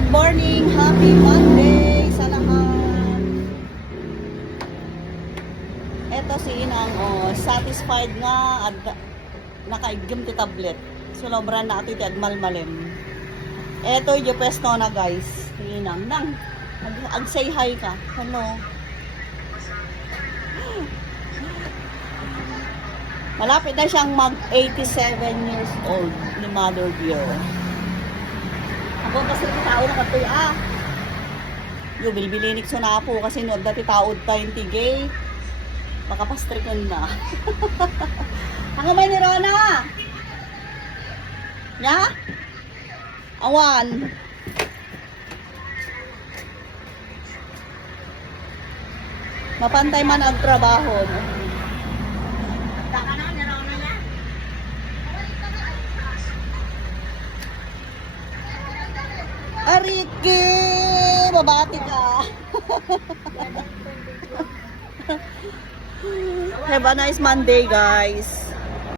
good morning. Happy Monday sa lahat. Eto si Inang, satisfied nga at nakaigim ti tablet. Sulobran na ati ti agmalmalim. Eto yung pwesto na guys. Si Inang, nang ag-say hi ka. Hello. Malapit na siyang mag 87 years old ni Mother Dear. Ako kasi tao na katoy yung bilbilinik so na po kasi no dati taod tayong tigay. Makapastrikan na. Ang kamay ni Rona. Ya? Awan. Mapantay man ang trabaho. Ariki! Babati ka! Have a nice Monday, guys!